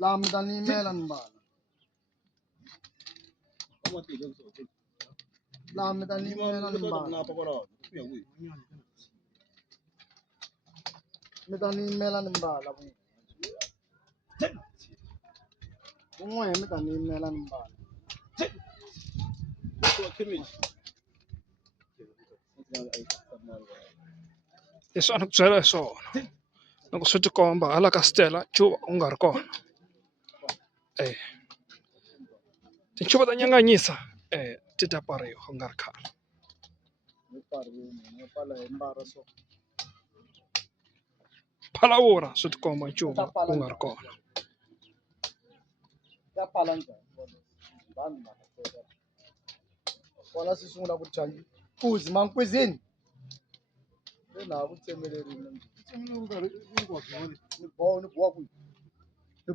Lam tani melan ba. Lam tani melan ba. Metani melan ba la bu. Bungo ya metani melan ba. Yes, anak saya so. Nako sutu ko ba ala Castella chu ungar ko. Eh. Coba tanya nggak nyisa. Tidak pare ungar ka. Palawora sutu ko ma chu ungar ko. Ya palanja. Wala sisungula kuthandi. Kuzi mankwezini. Na kutsemeleri ni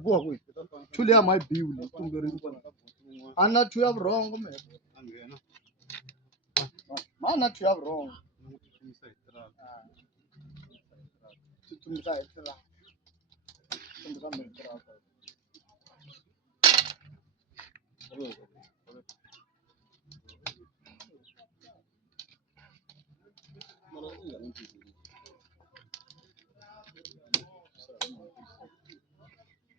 boa ku chuli ya my bill tumberi ana to have wrong man mana to have wrong tumisa etla tumisa metra